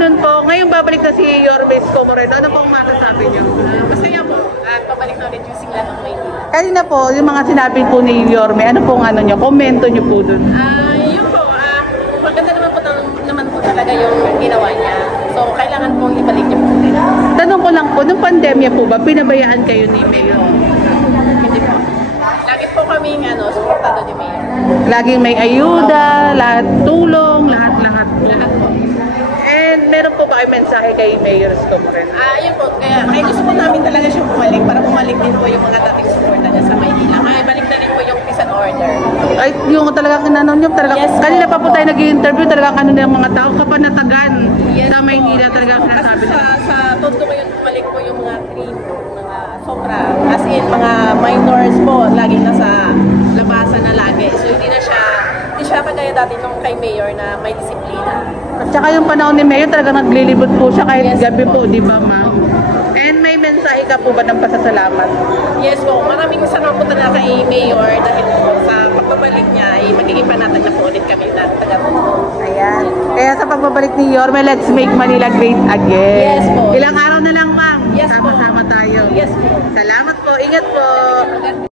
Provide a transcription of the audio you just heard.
ganun po, ngayon babalik na si Yorme Isko Moreno. Ano pong masasabi niyo? Masaya po. At pabalik na ulit yung sigla ng Maynila. Kanina po, yung mga sinabi po ni Yorme, ano pong ano niyo? Komento niyo po dun. Yun po. Maganda naman po talaga yung ginawa niya. So, kailangan pong ibalik niya po ulit. Tanong ko lang po, nung pandemya po ba, pinabayaan kayo ni Mayor? Hindi po. Lagi po kaming suportado ni Mayor. Laging may ayuda, lahat tulong, lahat po. Lahat po. And meron po ba kayo mensahe kay Mayor Isko Moreno? Yun po. Kaya gusto po namin talaga siya bumalik para bumalik din po yung mga dating suporta niya sa Maynila. Kaya balik na rin po yung peace and order. Ay, yung talaga kinanon niyo, talaga, Yes, kanina pa po po. tayo nag-i-interview, talaga ano ng mga tao, kapanatagan sa Maynila talaga ang Kasi sinasabi na. sa todo ko yun, bumalik po yung mga green, mga sobra. As in, mga minors po, laging nasa labasan na lagi. So, hindi siya kagaya dati nung kay Mayor na may disiplina. At saka yung panahon ni Mayor, talaga naglilibot po siya kahit Yes, gabi po, po. di ba ma'am? And may mensahe ka po ba ng pasasalamat? Yes po, maraming salamat po talaga kay Mayor dahil po sa pagbabalik niya, magiging panatag na po ulit kami na taga po. Ayan. Kaya sa pagbabalik ni Yorme, let's make Manila great again. Yes po. Ilang araw na lang ma'am. Yes po. Sama-sama tayo. Yes po. Salamat po. Ingat po.